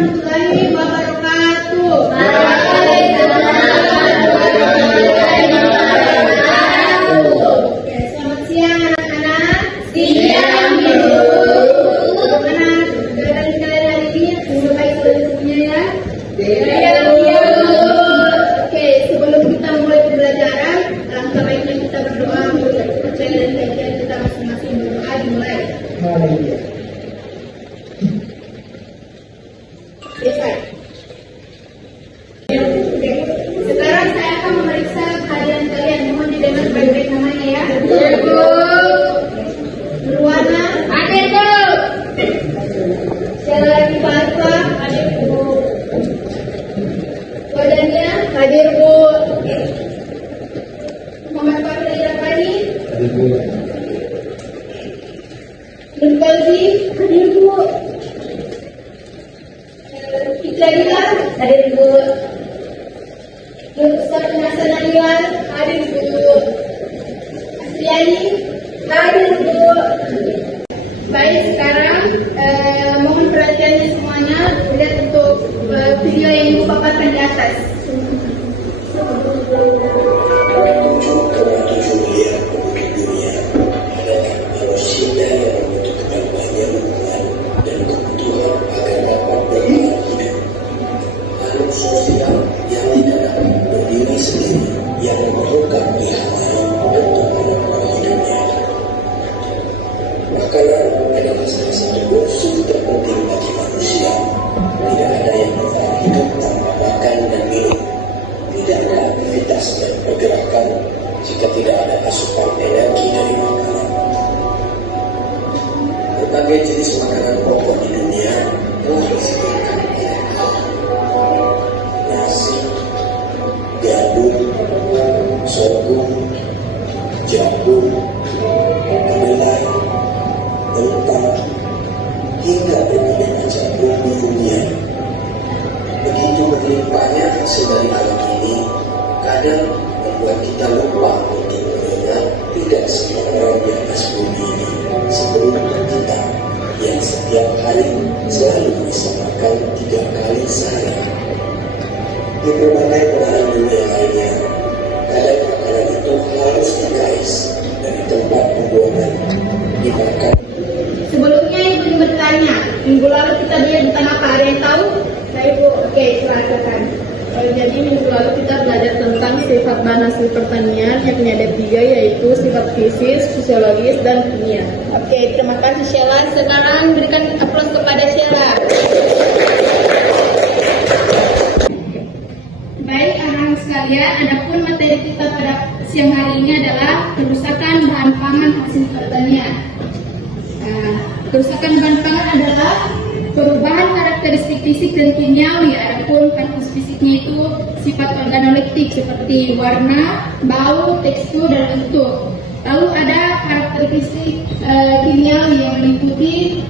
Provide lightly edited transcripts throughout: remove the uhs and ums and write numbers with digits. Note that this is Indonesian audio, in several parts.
warahmatullahi wabarakatuh. Ya, selamat siang anak-anak. Siang, Ibu. Anak-anak, keadaan kalian hari ini sudah baik semuanya ya? Iya, Bu. Oke, sebelum kita mulai pembelajaran, langkah baiknya kita berdoa untuk kepercayaan dan kajian kita masing-masing. Berdoa dimulai. Selesai. Oke. Sekarang saya akan memeriksa kehadiran kalian. Mohon didengar baik-baik namanya ya. Ibu. Berwarna. Hadir, Bu. Sekali lagi Pak Arfa. Hadir, Bu. Badannya. Hadir, Bu. Muhammad Fahri Rafani. Hadir, Bu. Nur Fauzi. Hadir, Bu. Ikhlas hadir, Bu. Ustaz Hasan Aliwan hadir, Bu. Asriani hadir, Bu. Baik, sekarang mohon perhatiannya semuanya. Lihat untuk video yang Ibu paparkan di atas. Jika tidak ada asupan energi dari makanan. Berbagai jenis makanan pokok di dunia telah disediakan oleh alam. Nasi, gandum, sorghum, jagung, kedelai, kentang, hingga berbagai macam bumbu dunia. Begitu berlimpahnya hasil dari alam ini, kadang membuat kita lupa untuk mengingat tidak semua orang di atas bumi ini seperti kita yang setiap hari selalu bisa makan 3 kali sehari. Di berbagai belahan dunia lainnya, kadang makanan itu harus dikais dari tempat pembuangan dimakan. Sebelumnya Ibu bertanya, minggu lalu kita belajar tentang apa? Ada yang tahu? Nah, Ibu, oke, silakan. Jadi minggu lalu kita belajar tentang sifat bahan hasil pertanian, yakni ada 3, yaitu sifat fisik, fisiologis, dan kimia. Oke, terima kasih Sheila. Sekarang berikan aplaus kepada Sheila. Baik anak-anak sekalian, adapun materi kita pada siang hari ini adalah kerusakan bahan pangan hasil pertanian. Kerusakan bahan pangan adalah perubahan karakteristik fisik dan kimiawi. Adapun karakteristik fisiknya itu sifat organoleptik seperti warna, bau, tekstur, dan bentuk. Lalu ada karakteristik kimiawi yang meliputi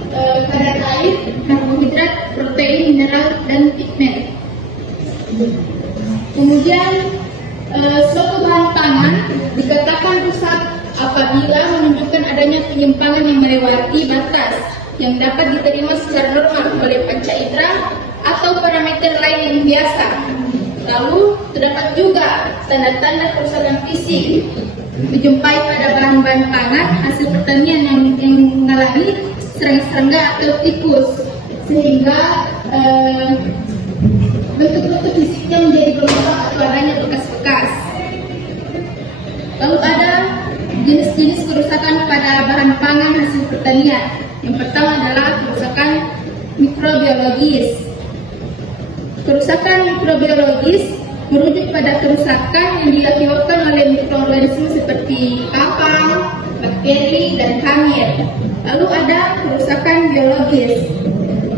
kadar air, karbohidrat, protein, mineral, dan pigmen. Kemudian suatu bahan pangan dikatakan rusak apabila menunjukkan adanya penyimpangan yang melewati batas yang dapat diterima secara normal oleh panca indera atau parameter lain yang biasa. Lalu terdapat juga tanda-tanda kerusakan fisik dijumpai pada bahan-bahan pangan hasil pertanian yang mengalami serangga atau tikus, sehingga bentuk-bentuk fisiknya menjadi berubah atau adanya bekas-bekas. Lalu ada jenis-jenis kerusakan pada bahan pangan hasil pertanian. Yang pertama adalah kerusakan mikrobiologis. Kerusakan mikrobiologis merujuk pada kerusakan yang diakibatkan oleh mikroorganisme seperti kapang, bakteri, dan hamil. Lalu ada kerusakan biologis.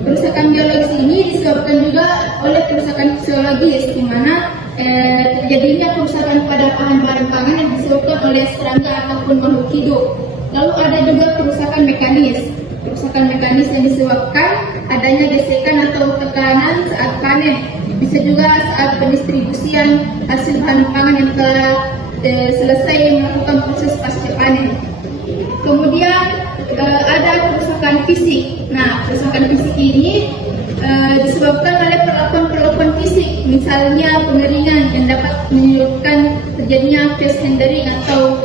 Kerusakan biologis ini disebabkan juga oleh kerusakan fisiologis, di mana terjadinya kerusakan pada bahan-bahan pangan yang disebabkan oleh serangga ataupun makhluk hidup. Lalu ada juga kerusakan mekanis. Kerusakan mekanis yang disebabkan adanya gesekan atau tekanan saat panen. Bisa juga saat pendistribusian hasil bahan pangan yang telah selesai melakukan proses pasca panen. Kemudian ada kerusakan fisik. Nah, kerusakan fisik ini disebabkan halnya pengeringan yang dapat menyebabkan terjadinya pest handering atau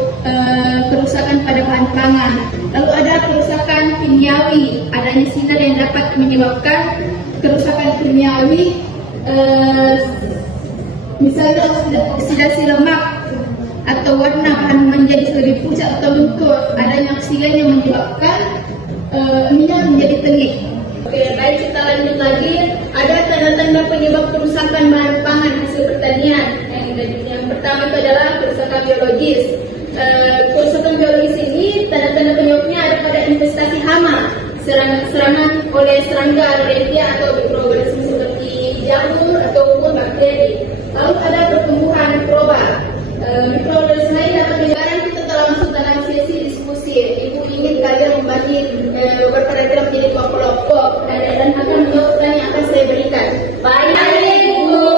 kerusakan pada bahan pangan. Lalu ada kerusakan kimiawi, adanya sinar yang dapat menyebabkan kerusakan kimiawi, misalnya oksidasi lemak atau warna bahan menjadi lebih pucat atau luntur, adanya oksigen yang menyebabkan minyak menjadi tengik. Oke, baik, kita lanjut lagi. Ada tanda-tanda penyebab kerusakan bahan pangan hasil pertanian. Yang pertama itu adalah kerusakan biologis. Kerusakan biologis ini tanda-tanda penyebabnya ada pada investasi hama, serangan oleh serangga, rodentia atau mikroorganisme seperti jamur ataupun bakteri. Lalu ada pertumbuhan mikroba. Mikroorganisme ini dapat menyebabkan. Kita telah masuk dalam sesi diskusi. Ibu ingin kalian membagi beberapa diagram menjadi kelompok-kelompok dan akan menjawab pertanyaan yang akan saya berikan. Baik, Bu.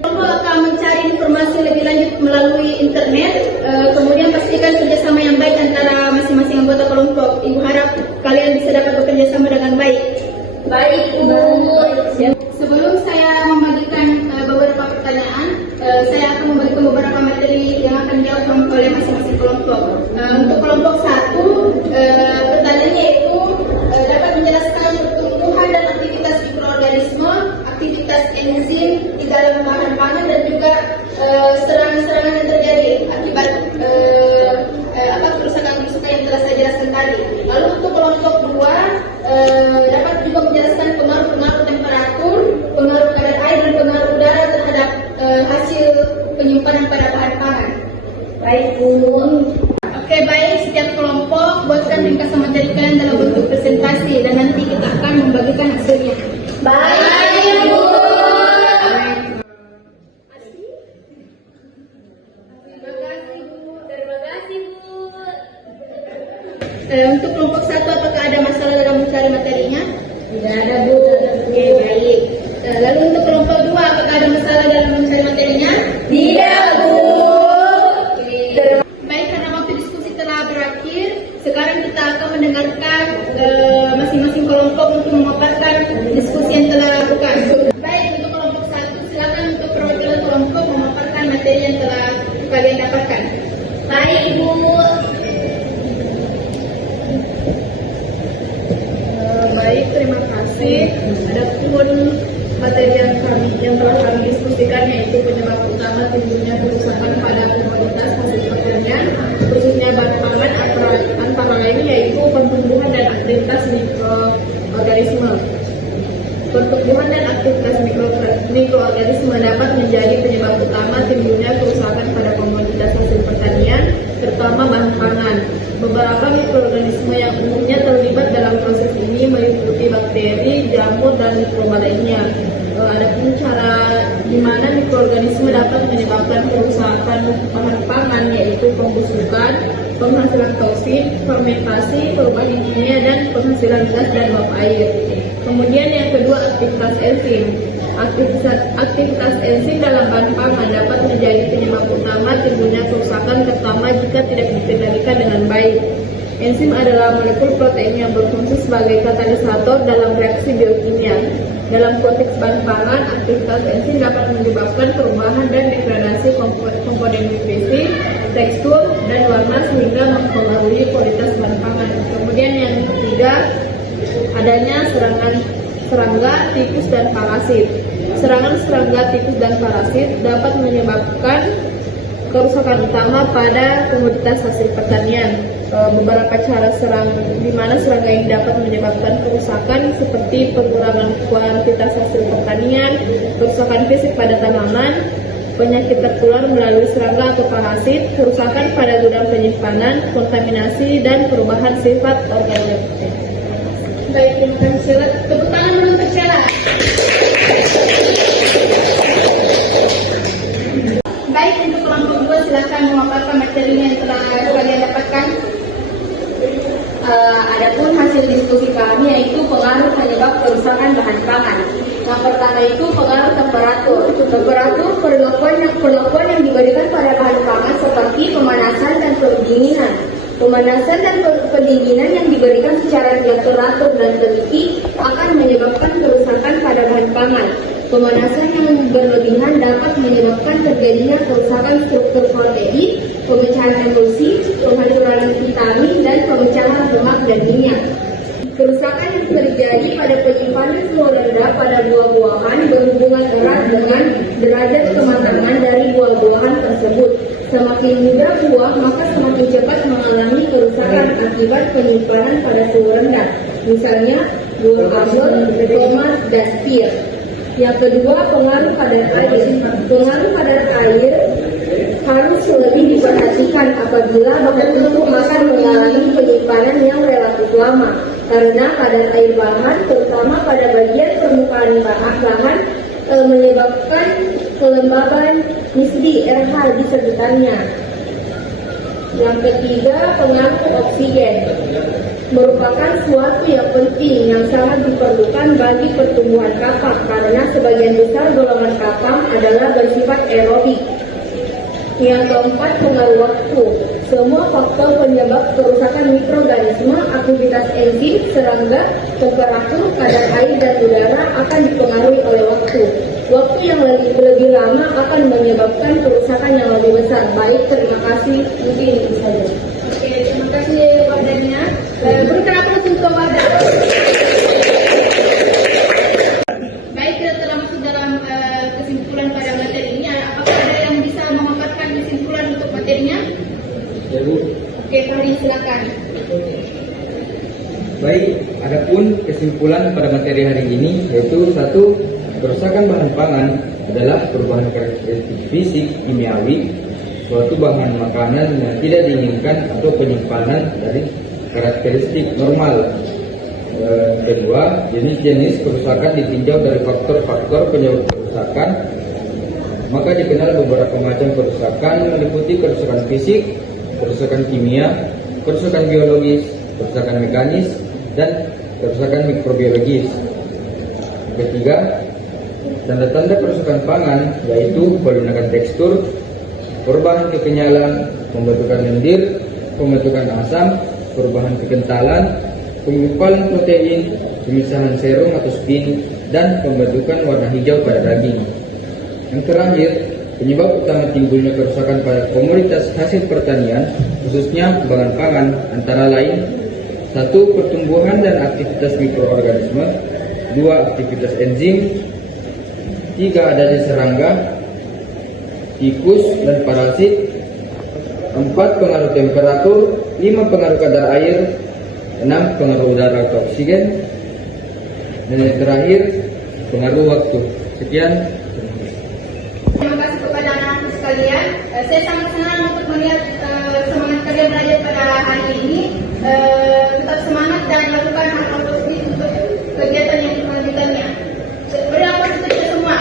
Kelompok akan mencari informasi lebih lanjut melalui internet. Kemudian pastikan kerjasama yang baik antara masing-masing anggota kelompok. Ibu harap kalian bisa dapat bekerja sama dengan baik. Baik, Bu. Sebelum saya membagikan beberapa pertanyaan, saya akan membagikan beberapa materi yang akan dijawab oleh masing-masing kelompok. Untuk kelompok 1, pertanyaannya itu dapat menjelaskan pertumbuhan dan aktivitas mikroorganisme, aktivitas enzim di dalam bahan pangan dan juga serangan-serangan yang terjadi akibat kerusakan-kerusakan yang telah saya jelaskan tadi. Lalu untuk kelompok 2, dapat juga menjelaskan pengaruh-pengaruh temperatur, pengaruh kadar air dan pengaruh udara terhadap hasil penyimpanan pada bahan pangan. Baik, Bu. Oke, baik, setiap kelompok buatkan ringkasan materi kalian dalam bentuk presentasi dan nanti kita akan membagikan hasilnya. Baik, Bu. Terima kasih, Bu. Untuk kelompok 1, apakah ada masalah dalam mencari materinya? Tidak ada, Bu. Oke, baik. Lalu untuk kelompok 2, apakah ada masalah dalam mencari materinya? Tidak, Bu. Oke. Baik, karena waktu diskusi telah berakhir, sekarang kita akan mendengarkan masing-masing kelompok untuk memaparkan diskusi yang telah dilakukan. Baik, untuk kelompok 1, silakan untuk perwakilan kelompok memaparkan materi yang telah kalian dapatkan. Baik, Bu. Baik, terima kasih. Adapun materi yang telah kami diskusikan yaitu penyebab utama timbulnya kerusakan pada komoditas hasil pertanian, khususnya bahan pangan, antara lain yaitu pertumbuhan dan aktivitas mikroorganisme. Pertumbuhan dan aktivitas mikroorganisme dapat menjadi penyebab utama timbulnya kerusakan pada komoditas hasil pertanian, terutama bahan pangan. Beberapa mikroorganisme yang umumnya terlibat dalam proses ini meliputi bakteri, jamur, dan mikroba lainnya. Adapun cara di mana mikroorganisme dapat menyebabkan kerusakan bahan pangan yaitu pembusukan, penghasilan toksin, fermentasi, perubahan kimia, dan penghasilan gas dan uap air. Kemudian yang kedua, aktivitas enzim. Aktivitas enzim dalam bahan pangan dapat menjadi penyebab utama timbulnya kerusakan, terutama jika tidak dikendalikan dengan baik. Enzim adalah molekul protein yang berfungsi sebagai katalisator dalam reaksi biokimia. Dalam konteks bahan pangan, aktivitas enzim dapat menyebabkan perubahan dan degradasi komponen nutrisi, tekstur, dan warna sehingga mempengaruhi kualitas bahan pangan. Kemudian yang ketiga, adanya serangga, tikus, dan parasit. Serangan serangga, tikus, dan parasit dapat menyebabkan kerusakan utama pada komoditas hasil pertanian. Beberapa cara di mana serangga ini dapat menyebabkan kerusakan seperti pengurangan kuantitas hasil pertanian, kerusakan fisik pada tanaman, penyakit tertular melalui serangga atau parasit, kerusakan pada gudang penyimpanan, kontaminasi, dan perubahan sifat organik. Baik, terima kasih. Tepuk tangan dulu untuk Sheila. Baik, untuk kelompok 2 silakan memaparkan materinya yang telah kalian dapatkan. Adapun hasil diskusi kami yaitu pengaruh penyebab kerusakan bahan pangan. Yang pertama itu pengaruh temperatur. Temperatur perlakuan yang diberikan pada bahan pangan seperti pemanasan dan pendinginan. Pemanasan dan pendinginan yang diberikan secara tidak teratur dan teliti akan menyebabkan kerusakan pada bahan pangan. Pemanasan yang berlebihan dapat menyebabkan terjadinya kerusakan struktur protein, pemecahan emulsi, penghancuran vitamin, dan pemecahan lemak dan minyak. Kerusakan yang terjadi pada penyimpanan suhu rendah pada buah-buahan berhubungan erat dengan derajat kematangan dari buah-buahan tersebut. Semakin muda buah, maka semakin cepat mengalami kerusakan akibat penyimpanan pada suhu rendah. Misalnya, buah apel, tomat, dan pir. Yang kedua, pengaruh kadar air. Pengaruh kadar air harus lebih diperhatikan apabila bahan itu akan mengalami penyimpanan yang relatif lama. Karena kadar air bahan, terutama pada bagian permukaan bahan, menyebabkan kelembaban nisbi RH di sekitarnya. Yang ketiga, pengaruh oksigen merupakan suatu yang penting yang sangat diperlukan bagi pertumbuhan kapang karena sebagian besar golongan kapang adalah bersifat aerobik. Yang keempat, pengaruh waktu. Semua faktor penyebab kerusakan mikroorganisme, aktivitas enzim, serangga, temperatur, kadar air dan udara akan dipengaruhi oleh waktu. Waktu yang lebih lama akan menyebabkan kerusakan yang lebih besar. Baik, terima kasih. Mungkin itu saja. Oke, terima kasih wadahnya. Berikan aplaus untuk wadah. Baik, kita telah masuk dalam kesimpulan pada materi ini. Apakah ada yang bisa memaparkan kesimpulan untuk materinya? Ya, Bu. Oke, Fahri, silakan. Baik, adapun kesimpulan pada materi hari ini yaitu satu, kerusakan bahan pangan adalah perubahan karakteristik fisik kimiawi suatu bahan makanan yang tidak diinginkan atau penyimpanan dari karakteristik normal. Kedua, jenis-jenis kerusakan ditinjau dari faktor-faktor penyebab kerusakan. Maka dikenal beberapa macam kerusakan meliputi kerusakan fisik, kerusakan kimia, kerusakan biologis, kerusakan mekanis, dan kerusakan mikrobiologis. Ketiga, tanda-tanda kerusakan pangan yaitu perubahan tekstur, perubahan kekenyalan, pembentukan lendir, pembentukan asam, perubahan kekentalan, penggumpalan protein, pemisahan serum atau spin, dan pembentukan warna hijau pada daging. Yang terakhir, penyebab utama timbulnya kerusakan pada komoditas hasil pertanian, khususnya bahan pangan, antara lain: 1. Pertumbuhan dan aktivitas mikroorganisme. 2. Aktivitas enzim. 3. Adanya serangga, tikus, dan parasit. 4. Pengaruh temperatur. 5. Pengaruh kadar air. 6. Pengaruh udara atau oksigen. Dan yang terakhir, pengaruh waktu. Sekian. Terima kasih kepada anak-anak sekalian. Saya sangat senang untuk melihat semangat kalian belajar pada hari ini. Tetap semangat dan lakukan hal-hal positif untuk kegiatan yang selanjutnya. Beri aplaus untuk kita semua.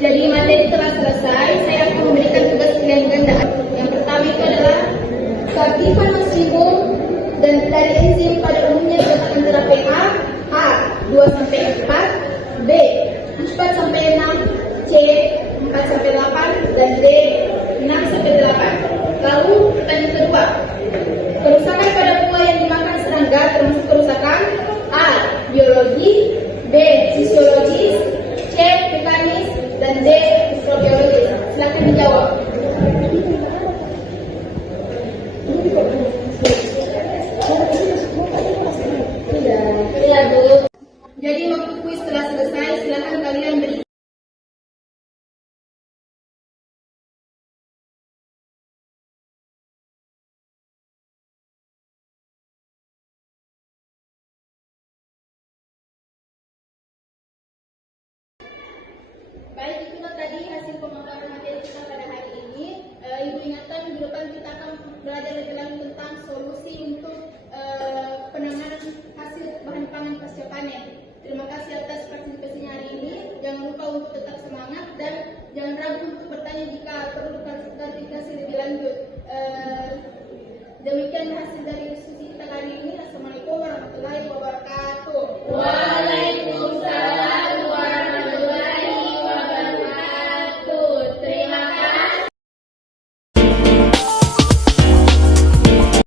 Jadi materi telah selesai. Saya akan memberikan tugas pilihan ganda. Yang pertama itu adalah keaktifan maksimum dan dari enzim pada umumnya terletak antara pH A 2-4, B 4-6, C 4-8, dan D 6-8. Lalu pertanyaan kedua, kerusakan pada buah yang dimakan serangga termasuk kerusakan A. Biologi, B. Fisiologis, C. Mekanis, dan D. Mikrobiologis. Silakan dijawab. Iya, Bu. Jadi waktu kuis telah selesai. Silakan kalian beri. Baik, itulah tadi hasil pemaparan materi kita pada hari ini. Ibu ingatkan minggu depan kita akan belajar lebih lanjut tentang solusi untuk penanganan hasil bahan pangan pasca panen. Terima kasih atas partisipasinya hari ini. Jangan lupa untuk tetap semangat dan jangan ragu untuk bertanya jika perlu